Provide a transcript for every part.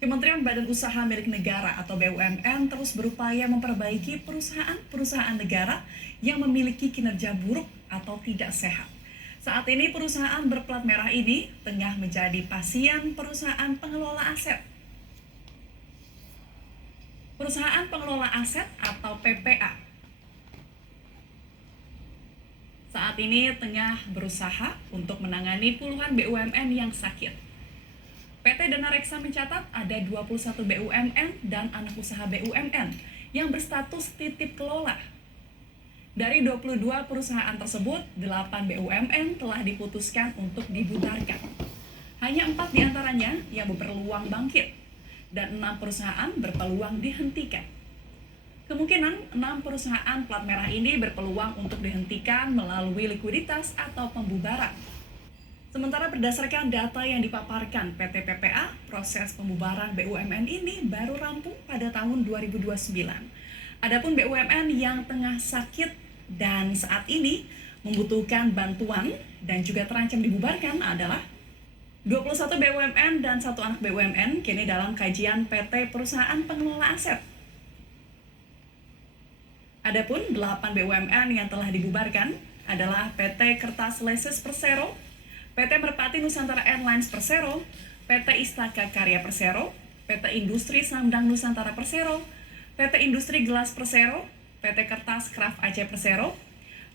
Kementerian Badan Usaha Milik Negara atau BUMN terus berupaya memperbaiki perusahaan-perusahaan negara yang memiliki kinerja buruk atau tidak sehat. Saat ini perusahaan berplat merah ini tengah menjadi pasien perusahaan pengelola aset. Perusahaan pengelola aset atau PPA saat ini tengah berusaha untuk menangani puluhan BUMN yang sakit. PT Dana Reksa mencatat ada 21 BUMN dan anak usaha BUMN yang berstatus titip kelola. Dari 22 perusahaan tersebut, 8 BUMN telah diputuskan untuk dibubarkan. Hanya 4 diantaranya yang berpeluang bangkit, dan 6 perusahaan berpeluang dihentikan. Kemungkinan 6 perusahaan plat merah ini berpeluang untuk dihentikan melalui likuiditas atau pembubaran. Sementara berdasarkan data yang dipaparkan PT PPA, proses pembubaran BUMN ini baru rampung pada tahun 2029. Adapun BUMN yang tengah sakit dan saat ini membutuhkan bantuan dan juga terancam dibubarkan adalah 21 BUMN dan 1 anak BUMN kini dalam kajian PT Perusahaan Pengelola Aset. Adapun 8 BUMN yang telah dibubarkan adalah PT Kertas Leses Persero, PT Merpati Nusantara Airlines Persero, PT Istaka Karya Persero, PT Industri Sandang Nusantara Persero, PT Industri Gelas Persero, PT Kertas Kraft Aceh Persero,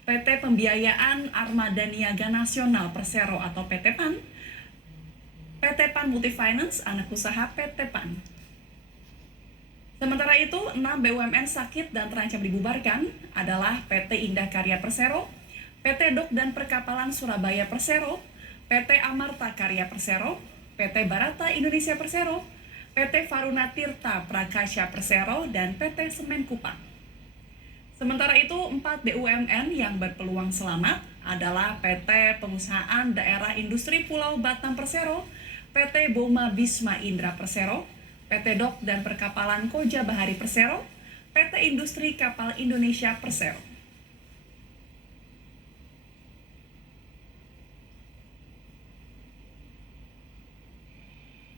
PT Pembiayaan Armada Niaga Nasional Persero atau PT PAN, PT PAN Multifinance, anak usaha PT PAN. Sementara itu, 6 BUMN sakit dan terancam dibubarkan adalah PT Indah Karya Persero, PT Dok dan Perkapalan Surabaya Persero, PT Amarta Karya Persero, PT Barata Indonesia Persero, PT Faruna Tirta Prakasya Persero, dan PT Semen Kupang. Sementara itu, 4 BUMN yang berpeluang selamat adalah PT Pengusahaan Daerah Industri Pulau Batam Persero, PT Boma Bisma Indra Persero, PT Dok dan Perkapalan Koja Bahari Persero, PT Industri Kapal Indonesia Persero.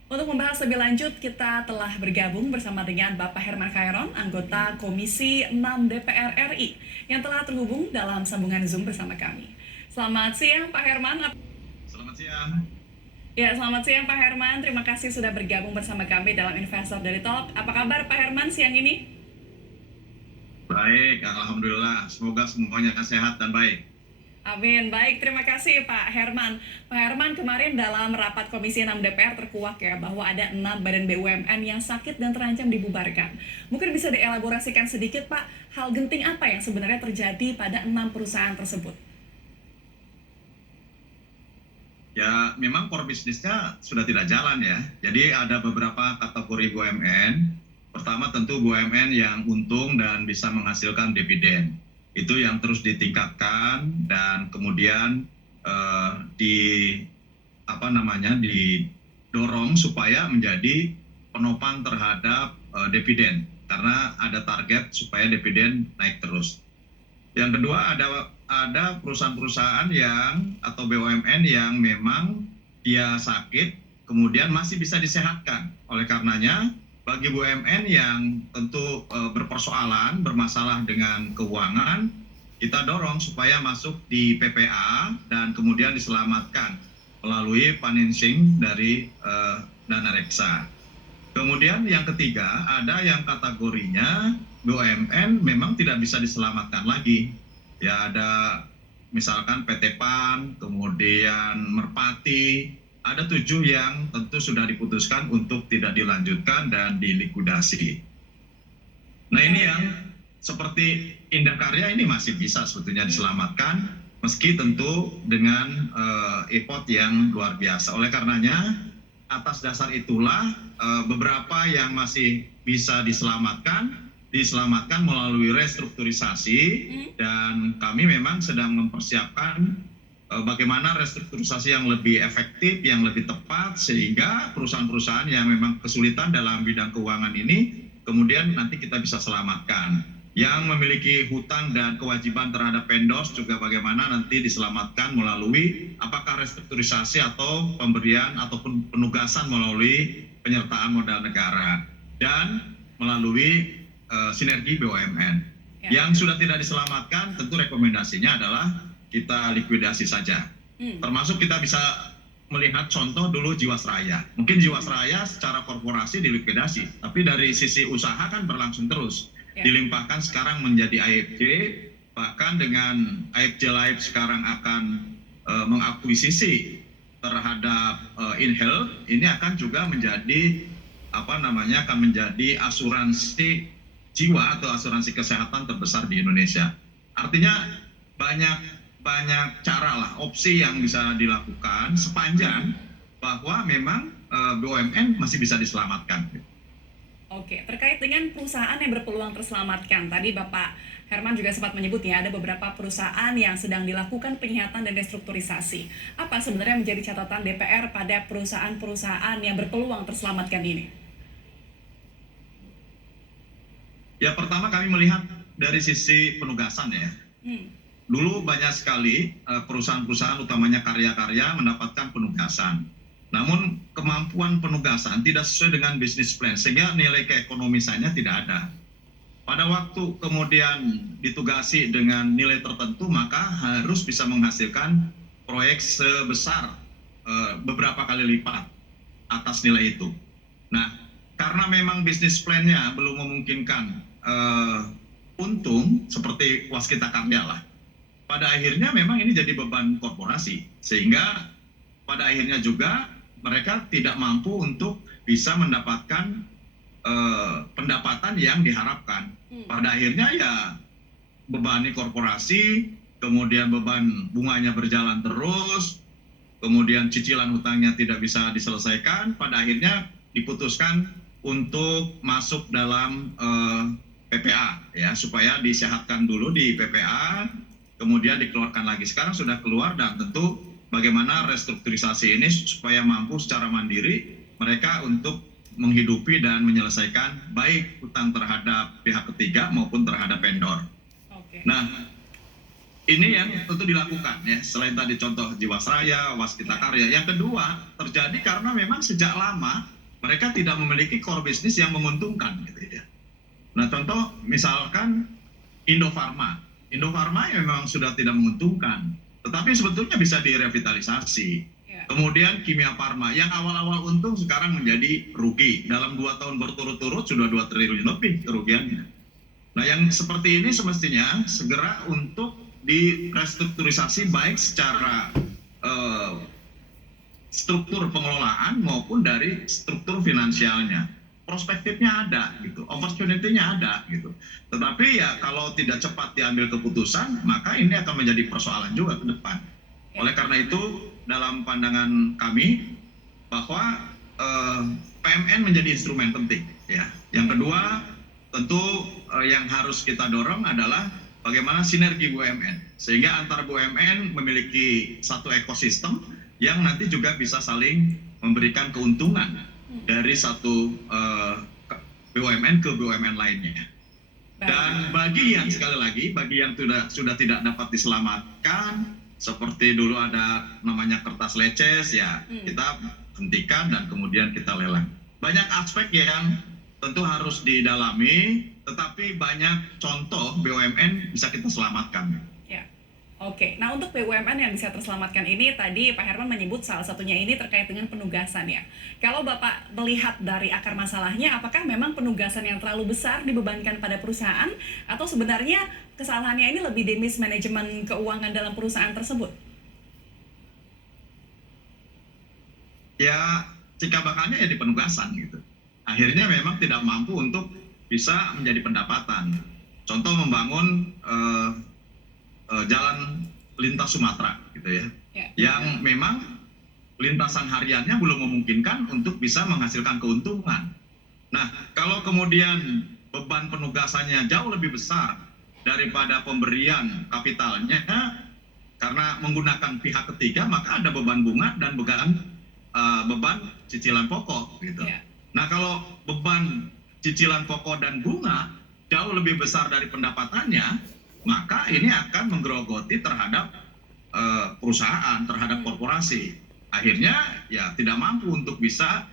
Untuk membahas lebih lanjut, kita telah bergabung bersama dengan Bapak Herman Khairon, anggota Komisi 6 DPR RI, yang telah terhubung dalam sambungan Zoom bersama kami. Selamat siang, Pak Herman. Selamat siang. Ya, selamat siang Pak Herman. Terima kasih sudah bergabung bersama kami dalam Investor Daily Talk. Apa kabar Pak Herman siang ini? Baik, alhamdulillah. Semoga semuanya sehat dan baik. Amin. Baik, terima kasih Pak Herman. Pak Herman, kemarin dalam rapat Komisi 6 DPR terkuak ya bahwa ada 6 badan BUMN yang sakit dan terancam dibubarkan. Mungkin bisa dielaborasikan sedikit Pak, hal genting apa yang sebenarnya terjadi pada 6 perusahaan tersebut? Ya, memang core bisnisnya sudah tidak jalan ya. Jadi ada beberapa kategori BUMN. Pertama tentu BUMN yang untung dan bisa menghasilkan dividen. Itu yang terus ditingkatkan dan kemudian didorong supaya menjadi penopang terhadap dividen karena ada target supaya dividen naik terus. Yang kedua ada perusahaan-perusahaan atau BUMN yang memang dia sakit kemudian masih bisa disehatkan. Oleh karenanya bagi BUMN yang tentu berpersoalan, bermasalah dengan keuangan, kita dorong supaya masuk di PPA dan kemudian diselamatkan melalui financing dari Dana Reksa. Kemudian yang ketiga, ada yang kategorinya BUMN memang tidak bisa diselamatkan lagi. Ya ada misalkan PT PAN, kemudian Merpati, ada 7 yang tentu sudah diputuskan untuk tidak dilanjutkan dan dilikuidasi. Nah ini yang seperti Indah Karya ini masih bisa sebetulnya diselamatkan, meski tentu dengan effort yang luar biasa. Oleh karenanya, atas dasar itulah beberapa yang masih bisa diselamatkan melalui restrukturisasi, dan kami memang sedang mempersiapkan bagaimana restrukturisasi yang lebih efektif, yang lebih tepat, sehingga perusahaan-perusahaan yang memang kesulitan dalam bidang keuangan ini kemudian nanti kita bisa selamatkan. Yang memiliki hutang dan kewajiban terhadap vendors juga bagaimana nanti diselamatkan melalui apakah restrukturisasi atau pemberian ataupun penugasan melalui penyertaan modal negara dan melalui sinergi BUMN. Yang sudah tidak diselamatkan tentu rekomendasinya adalah kita likuidasi saja. Termasuk kita bisa melihat contoh dulu Jiwasraya. Mungkin Jiwasraya secara korporasi dilikuidasi, tapi dari sisi usaha kan berlangsung terus. Dilimpahkan sekarang menjadi AFJ, bahkan dengan AFJ Life sekarang akan mengakuisisi terhadap InHealth, ini akan juga menjadi akan menjadi asuransi jiwa atau asuransi kesehatan terbesar di Indonesia. Artinya banyak cara lah, opsi yang bisa dilakukan sepanjang bahwa memang BUMN masih bisa diselamatkan. Oke, terkait dengan perusahaan yang berpeluang terselamatkan, tadi Bapak Herman juga sempat menyebut ya, ada beberapa perusahaan yang sedang dilakukan penyihatan dan restrukturisasi. Apa sebenarnya menjadi catatan DPR pada perusahaan-perusahaan yang berpeluang terselamatkan ini? Ya, pertama kami melihat dari sisi penugasan ya. Dulu banyak sekali perusahaan-perusahaan utamanya karya-karya mendapatkan penugasan. Namun kemampuan penugasan tidak sesuai dengan bisnis plan sehingga nilai keekonomisannya tidak ada. Pada waktu kemudian ditugasi dengan nilai tertentu maka harus bisa menghasilkan proyek sebesar beberapa kali lipat atas nilai itu. Nah, karena memang bisnis plan-nya belum memungkinkan untung seperti Waskita Karya lah. Pada akhirnya memang ini jadi beban korporasi sehingga pada akhirnya juga mereka tidak mampu untuk bisa mendapatkan pendapatan yang diharapkan. Pada akhirnya ya bebani korporasi, kemudian beban bunganya berjalan terus, kemudian cicilan hutangnya tidak bisa diselesaikan, pada akhirnya diputuskan untuk masuk dalam PPA ya, supaya disehatkan dulu di PPA, kemudian dikeluarkan lagi. Sekarang sudah keluar dan tentu bagaimana restrukturisasi ini supaya mampu secara mandiri mereka untuk menghidupi dan menyelesaikan baik hutang terhadap pihak ketiga maupun terhadap vendor. Nah, ini yang tentu dilakukan ya, selain tadi contoh Jiwasraya, Waskita Karya. Yang kedua, terjadi karena memang sejak lama mereka tidak memiliki core bisnis yang menguntungkan gitu ya. Nah, contoh misalkan Indofarma. Indofarma yang memang sudah tidak menguntungkan, tetapi sebetulnya bisa direvitalisasi. Kemudian Kimia Farma yang awal-awal untung sekarang menjadi rugi. Dalam 2 tahun berturut-turut sudah 2 triliun lebih kerugiannya. Nah, yang seperti ini semestinya segera untuk direstrukturisasi baik secara struktur pengelolaan maupun dari struktur finansialnya. Prospektifnya ada gitu, opportunity-nya ada gitu. Tetapi ya kalau tidak cepat diambil keputusan, maka ini akan menjadi persoalan juga ke depan. Oleh karena itu, dalam pandangan kami bahwa PMN menjadi instrumen penting ya. Yang kedua, tentu yang harus kita dorong adalah bagaimana sinergi BUMN sehingga antar BUMN memiliki satu ekosistem yang nanti juga bisa saling memberikan keuntungan dari satu BUMN ke BUMN lainnya. Dan bagi yang sekali lagi, bagi yang sudah tidak dapat diselamatkan, seperti dulu ada namanya kertas leces ya, kita hentikan dan kemudian kita lelang. Banyak aspek yang tentu harus didalami, tetapi banyak contoh BUMN bisa kita selamatkan. Oke, nah untuk BUMN yang bisa terselamatkan ini tadi Pak Herman menyebut salah satunya ini terkait dengan penugasan ya. Kalau Bapak melihat dari akar masalahnya, apakah memang penugasan yang terlalu besar dibebankan pada perusahaan atau sebenarnya kesalahannya ini lebih di mismanajemen keuangan dalam perusahaan tersebut? Ya, cikal bakalnya ya di penugasan gitu. Akhirnya memang tidak mampu untuk bisa menjadi pendapatan. Contoh membangun jalan lintas Sumatera gitu ya, yang memang lintasan hariannya belum memungkinkan untuk bisa menghasilkan keuntungan. Nah, kalau kemudian beban penugasannya jauh lebih besar daripada pemberian kapitalnya karena menggunakan pihak ketiga, maka ada beban bunga dan beban cicilan pokok gitu. Nah, kalau beban cicilan pokok dan bunga jauh lebih besar dari pendapatannya, maka ini akan menggerogoti terhadap perusahaan, terhadap korporasi. Akhirnya ya tidak mampu untuk bisa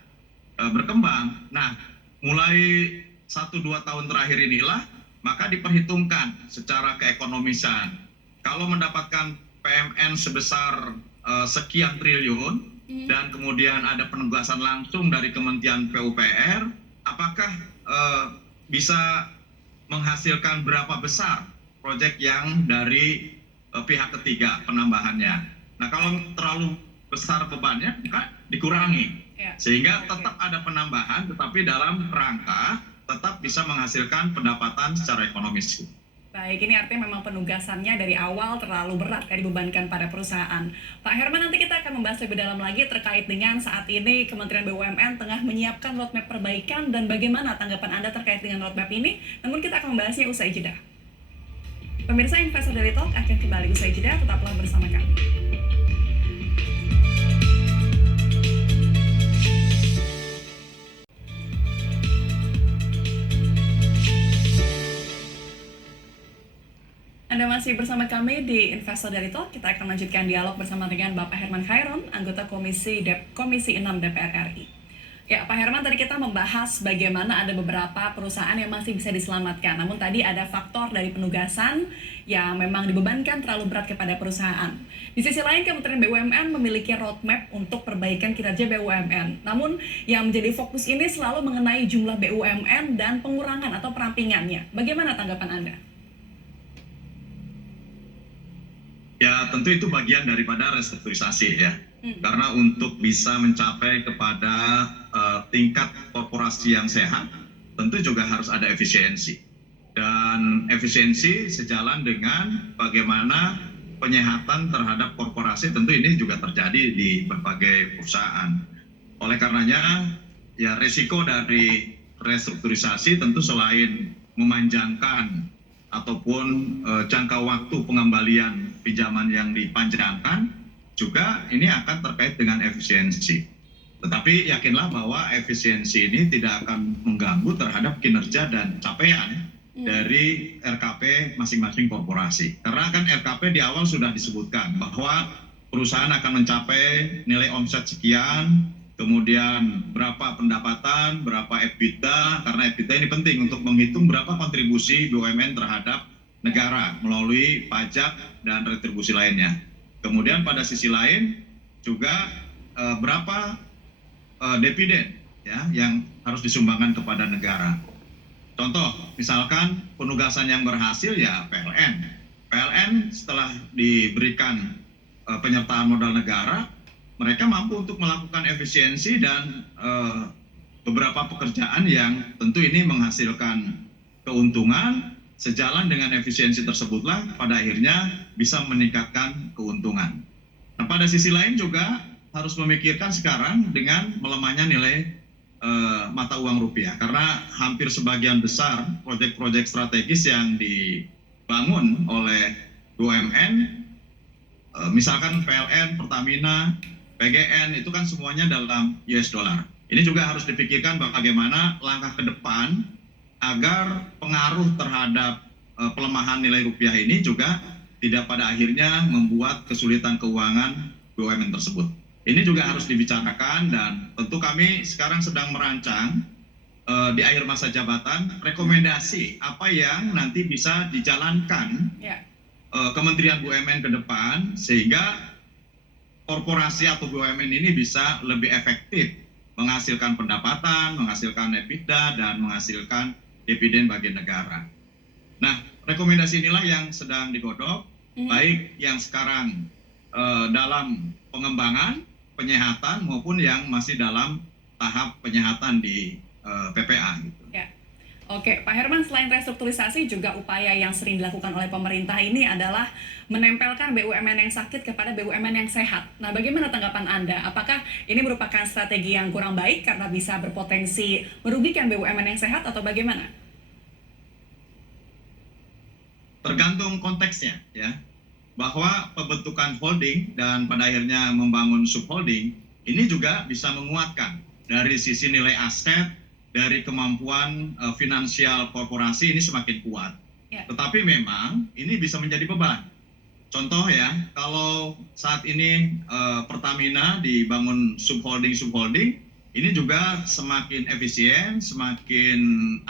berkembang. Nah, mulai 1-2 tahun terakhir inilah maka diperhitungkan secara keekonomisan. Kalau mendapatkan PMN sebesar sekian triliun dan kemudian ada penugasan langsung dari Kementerian PUPR, apakah bisa menghasilkan berapa besar proyek yang dari pihak ketiga penambahannya. Nah, kalau terlalu besar bebannya maka dikurangi. Sehingga tetap ada penambahan tetapi dalam rangka tetap bisa menghasilkan pendapatan secara ekonomis. Baik, ini artinya memang penugasannya dari awal terlalu berat ya dibebankan pada perusahaan. Pak Herman, nanti kita akan membahas lebih dalam lagi terkait dengan saat ini Kementerian BUMN tengah menyiapkan roadmap perbaikan dan bagaimana tanggapan Anda terkait dengan roadmap ini. Namun kita akan membahasnya usai jeda. Pemirsa, Investor Daily Talk akan kembali usai jeda, tetaplah bersama kami. Anda masih bersama kami di Investor Daily Talk. Kita akan lanjutkan dialog bersama dengan Bapak Herman Khairon, anggota Komisi 6 DPR RI. Ya, Pak Herman, tadi kita membahas bagaimana ada beberapa perusahaan yang masih bisa diselamatkan. Namun tadi ada faktor dari penugasan yang memang dibebankan terlalu berat kepada perusahaan. Di sisi lain, Kementerian BUMN memiliki roadmap untuk perbaikan kinerja BUMN. Namun yang menjadi fokus ini selalu mengenai jumlah BUMN dan pengurangan atau perampingannya. Bagaimana tanggapan Anda? Ya, tentu itu bagian daripada restrukturisasi ya. Karena untuk bisa mencapai kepada tingkat korporasi yang sehat, tentu juga harus ada efisiensi. Dan efisiensi sejalan dengan bagaimana penyehatan terhadap korporasi, tentu ini juga terjadi di berbagai perusahaan. Oleh karenanya, ya risiko dari restrukturisasi tentu selain memanjangkan ataupun jangka waktu pengembalian pinjaman yang dipanjangkan, juga ini akan terkait dengan efisiensi. Tetapi yakinlah bahwa efisiensi ini tidak akan mengganggu terhadap kinerja dan capaian dari RKP masing-masing korporasi. Karena kan RKP di awal sudah disebutkan bahwa perusahaan akan mencapai nilai omset sekian, kemudian berapa pendapatan, berapa EBITDA, karena EBITDA ini penting untuk menghitung berapa kontribusi BUMN terhadap negara melalui pajak dan retribusi lainnya. Kemudian pada sisi lain juga berapa dividen ya yang harus disumbangkan kepada negara. Contoh, misalkan penugasan yang berhasil ya PLN. PLN setelah diberikan penyertaan modal negara, mereka mampu untuk melakukan efisiensi dan beberapa pekerjaan yang tentu ini menghasilkan keuntungan. Sejalan dengan efisiensi tersebutlah pada akhirnya bisa meningkatkan keuntungan. Nah, pada sisi lain juga harus memikirkan sekarang dengan melemahnya nilai mata uang rupiah. Karena hampir sebagian besar proyek-proyek strategis yang dibangun oleh BUMN, misalkan PLN, Pertamina, PGN, itu kan semuanya dalam US dollar. Ini juga harus dipikirkan bagaimana langkah ke depan agar pengaruh terhadap pelemahan nilai rupiah ini juga tidak pada akhirnya membuat kesulitan keuangan BUMN tersebut. Ini juga harus dibicarakan dan tentu kami sekarang sedang merancang di akhir masa jabatan rekomendasi apa yang nanti bisa dijalankan Kementerian BUMN ke depan sehingga korporasi atau BUMN ini bisa lebih efektif menghasilkan pendapatan, menghasilkan EBITDA, dan menghasilkan dividen bagi negara. Nah, rekomendasi inilah yang sedang digodok, baik yang sekarang dalam pengembangan, penyehatan, maupun yang masih dalam tahap penyehatan di PPA. Gitu. Ya. Oke, Pak Herman, selain restrukturisasi, juga upaya yang sering dilakukan oleh pemerintah ini adalah menempelkan BUMN yang sakit kepada BUMN yang sehat. Nah, bagaimana tanggapan Anda? Apakah ini merupakan strategi yang kurang baik karena bisa berpotensi merugikan BUMN yang sehat atau bagaimana? Tergantung konteksnya, ya. Bahwa pembentukan holding dan pada akhirnya membangun subholding, ini juga bisa menguatkan dari sisi nilai aset, dari kemampuan finansial korporasi ini semakin kuat. Ya. Tetapi memang ini bisa menjadi beban. Contoh ya, kalau saat ini Pertamina dibangun subholding, ini juga semakin efisien, semakin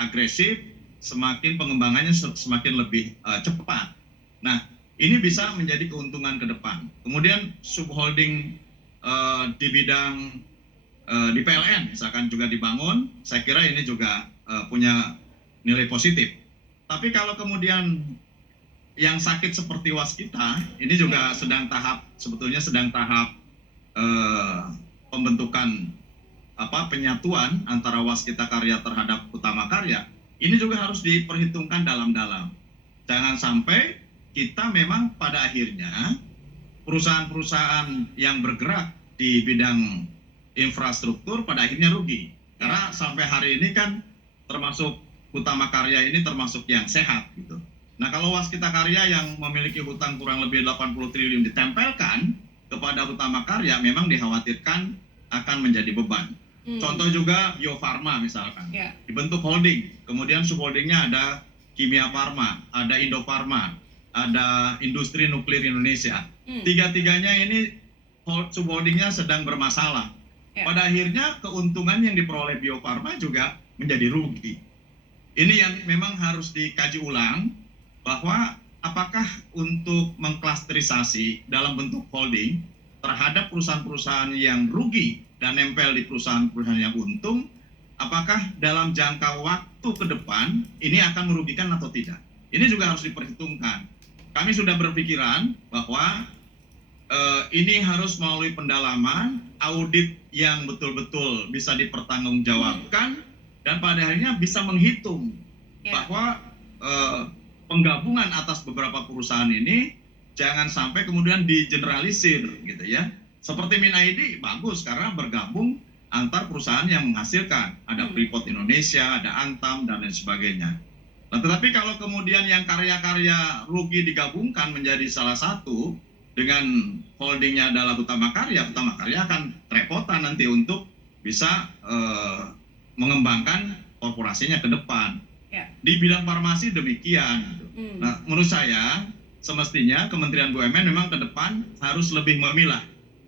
agresif, semakin pengembangannya semakin lebih cepat. Nah, ini bisa menjadi keuntungan ke depan. Kemudian subholding di bidang di PLN misalkan juga dibangun, saya kira ini juga punya nilai positif. Tapi kalau kemudian yang sakit seperti Waskita, ini juga sebetulnya sedang tahap pembentukan penyatuan antara Waskita Karya terhadap Utama Karya. Ini juga harus diperhitungkan dalam-dalam. Jangan sampai kita memang pada akhirnya perusahaan-perusahaan yang bergerak di bidang infrastruktur pada akhirnya rugi. Karena sampai hari ini kan termasuk Utama Karya ini termasuk yang sehat gitu. Nah, kalau Waskita Karya yang memiliki hutang kurang lebih 80 triliun ditempelkan kepada Utama Karya memang dikhawatirkan akan menjadi beban. Contoh juga Bio Farma misalkan. Dibentuk holding, kemudian subholdingnya ada Kimia Farma, ada Indo Farma, ada Industri Nuklir Indonesia. Tiga-tiganya ini subholdingnya sedang bermasalah. Pada akhirnya keuntungan yang diperoleh Bio Farma juga menjadi rugi. Ini yang memang harus dikaji ulang, bahwa apakah untuk mengklasterisasi dalam bentuk holding terhadap perusahaan-perusahaan yang rugi dan nempel di perusahaan-perusahaan yang untung, apakah dalam jangka waktu ke depan ini akan merugikan atau tidak. Ini juga harus diperhitungkan. Kami sudah berpikiran bahwa ini harus melalui pendalaman, audit yang betul-betul bisa dipertanggungjawabkan, dan pada akhirnya bisa menghitung bahwa penggabungan atas beberapa perusahaan ini jangan sampai kemudian digeneralisir gitu ya. Seperti MinID bagus karena bergabung antar perusahaan yang menghasilkan. Ada Freeport Indonesia, ada Antam, dan lain sebagainya. Nah, tetapi kalau kemudian yang karya-karya rugi digabungkan menjadi salah satu dengan holdingnya adalah Utama Karya akan repotan nanti untuk bisa mengembangkan korporasinya ke depan. Di bidang farmasi demikian. Nah, menurut saya semestinya Kementerian BUMN memang ke depan harus lebih memilah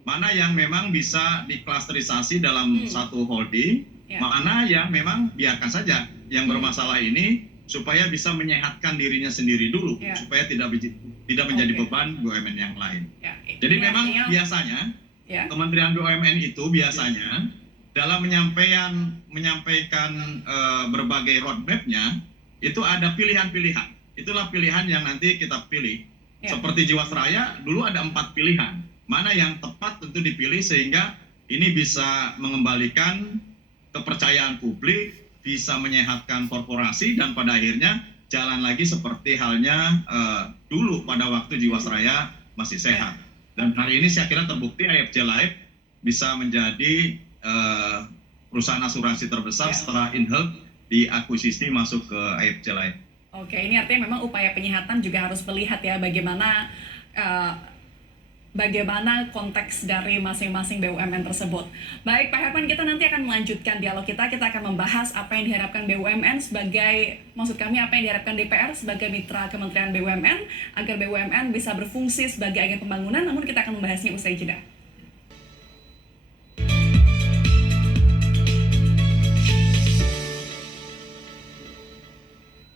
mana yang memang bisa diklasterisasi dalam satu holding, mana yang memang biarkan saja yang bermasalah ini supaya bisa menyehatkan dirinya sendiri dulu, supaya tidak menjadi beban BUMN yang lain. Jadi memang biasanya Kementerian BUMN itu biasanya dalam menyampaikan berbagai roadmap-nya itu ada pilihan-pilihan. Itulah pilihan yang nanti kita pilih. Seperti Jiwasraya dulu ada 4 pilihan. Mana yang tepat tentu dipilih sehingga ini bisa mengembalikan kepercayaan publik, bisa menyehatkan korporasi, dan pada akhirnya jalan lagi seperti halnya dulu pada waktu Jiwasraya masih sehat. Dan hari ini saya kira terbukti IFJ Life bisa menjadi perusahaan asuransi terbesar setelah InHealth diakuisisi masuk ke IFJ Life. Oke, ini artinya memang upaya penyehatan juga harus melihat ya bagaimana konteks dari masing-masing BUMN tersebut. Baik Pak Herman, kita nanti akan melanjutkan dialog kita akan membahas apa yang diharapkan BUMN apa yang diharapkan DPR sebagai mitra Kementerian BUMN agar BUMN bisa berfungsi sebagai agen pembangunan, namun kita akan membahasnya usai jeda.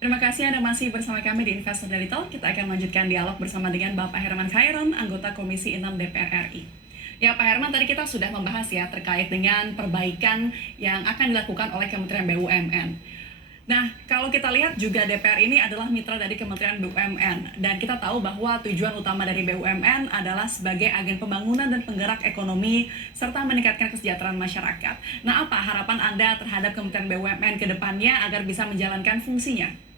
Terima kasih Anda masih bersama kami di Investor Daily Talk. Kita akan melanjutkan dialog bersama dengan Bapak Herman Khairon, anggota Komisi 6 DPR RI. Ya Pak Herman, tadi kita sudah membahas ya terkait dengan perbaikan yang akan dilakukan oleh Kementerian BUMN. Nah, kalau kita lihat juga DPR ini adalah mitra dari Kementerian BUMN. Dan kita tahu bahwa tujuan utama dari BUMN adalah sebagai agen pembangunan dan penggerak ekonomi, serta meningkatkan kesejahteraan masyarakat. Nah, apa harapan Anda terhadap Kementerian BUMN ke depannya agar bisa menjalankan fungsinya?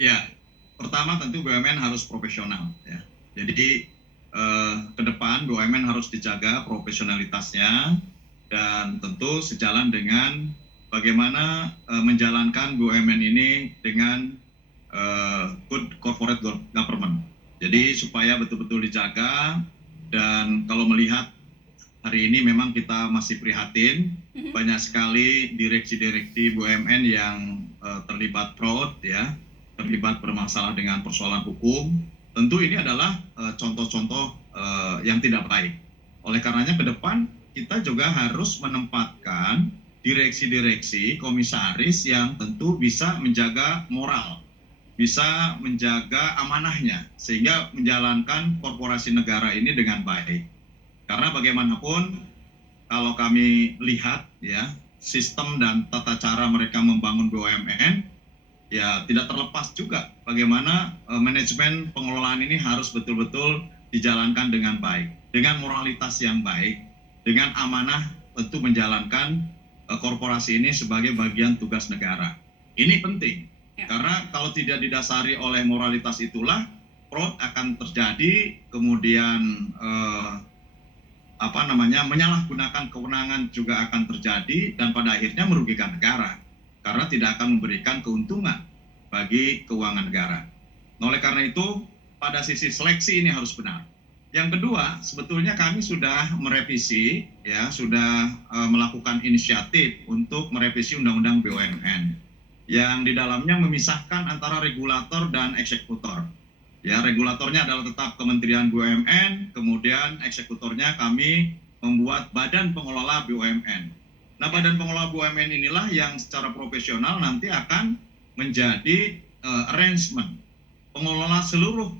Ya, pertama tentu BUMN harus profesional ya. Jadi ke depan BUMN harus dijaga profesionalitasnya, dan tentu sejalan dengan bagaimana menjalankan BUMN ini dengan good corporate government. Jadi supaya betul-betul dijaga, dan kalau melihat hari ini memang kita masih prihatin, banyak sekali direksi-direksi BUMN yang terlibat fraud, ya, terlibat bermasalah dengan persoalan hukum. Tentu ini adalah contoh-contoh yang tidak baik. Oleh karenanya ke depan kita juga harus menempatkan direksi-direksi, komisaris yang tentu bisa menjaga moral, bisa menjaga amanahnya, sehingga menjalankan korporasi negara ini dengan baik. Karena bagaimanapun, kalau kami lihat ya, sistem dan tata cara mereka membangun BUMN, ya tidak terlepas juga bagaimana manajemen pengelolaan ini harus betul-betul dijalankan dengan baik, dengan moralitas yang baik, dengan amanah tentu menjalankan korporasi ini sebagai bagian tugas negara. Ini penting. Karena kalau tidak didasari oleh moralitas itulah fraud akan terjadi, kemudian menyalahgunakan kewenangan juga akan terjadi dan pada akhirnya merugikan negara karena tidak akan memberikan keuntungan bagi keuangan negara. Nah, oleh karena itu pada sisi seleksi ini harus benar. Yang kedua, sebetulnya kami sudah merevisi, ya, sudah melakukan inisiatif untuk merevisi Undang-Undang BUMN. Yang di dalamnya memisahkan antara regulator dan eksekutor. Ya, regulatornya adalah tetap Kementerian BUMN, kemudian eksekutornya kami membuat Badan Pengelola BUMN. Nah, Badan Pengelola BUMN inilah yang secara profesional nanti akan menjadi arrangement pengelola seluruh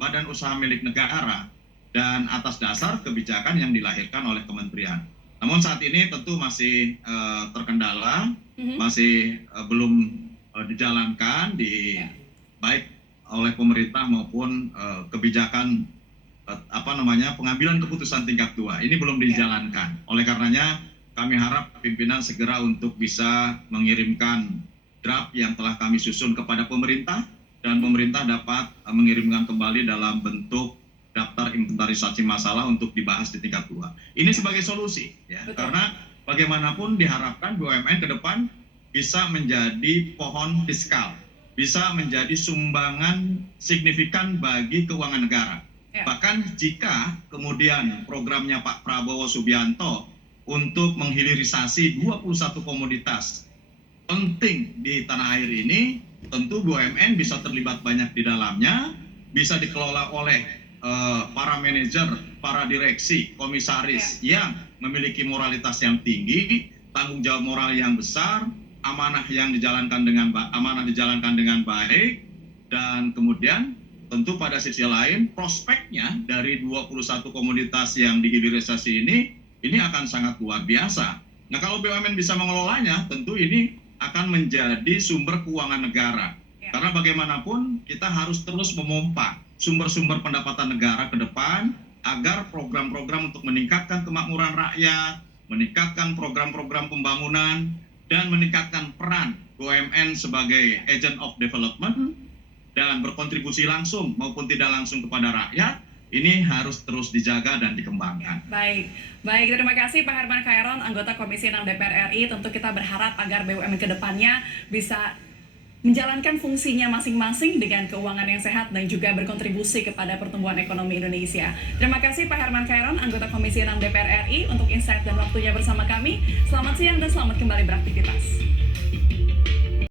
badan usaha milik negara dan atas dasar kebijakan yang dilahirkan oleh kementerian. Namun saat ini tentu masih terkendala, masih belum dijalankan baik oleh pemerintah maupun kebijakan pengambilan keputusan tingkat 2. Ini belum dijalankan. Oleh karenanya kami harap pimpinan segera untuk bisa mengirimkan draft yang telah kami susun kepada pemerintah dan pemerintah dapat mengirimkan kembali dalam bentuk daftar inventarisasi masalah untuk dibahas di tingkat 2. Ini sebagai solusi, ya. Karena bagaimanapun diharapkan BUMN ke depan bisa menjadi pohon fiskal, bisa menjadi sumbangan signifikan bagi keuangan negara. Bahkan jika kemudian programnya Pak Prabowo Subianto untuk menghilirisasi 21 komoditas penting di tanah air ini, tentu BUMN bisa terlibat banyak di dalamnya, bisa dikelola oleh para manajer, para direksi, komisaris yang memiliki moralitas yang tinggi, tanggung jawab moral yang besar, amanah dijalankan dengan baik, dan kemudian tentu pada sisi lain prospeknya dari 21 komoditas yang dihilirisasi ini akan sangat luar biasa. Nah, kalau BUMN bisa mengelolanya, tentu ini akan menjadi sumber keuangan negara. Karena bagaimanapun kita harus terus memompa sumber-sumber pendapatan negara ke depan agar program-program untuk meningkatkan kemakmuran rakyat, meningkatkan program-program pembangunan, dan meningkatkan peran BUMN sebagai agent of development dan berkontribusi langsung maupun tidak langsung kepada rakyat, ini harus terus dijaga dan dikembangkan. Baik, terima kasih Pak Herman Khairon, anggota Komisi 6 DPR RI. Tentu kita berharap agar BUMN ke depannya bisa menjalankan fungsinya masing-masing dengan keuangan yang sehat dan juga berkontribusi kepada pertumbuhan ekonomi Indonesia. Terima kasih Pak Herman Khairon, anggota Komisi 6 DPR RI untuk insight dan waktunya bersama kami. Selamat siang dan selamat kembali beraktivitas.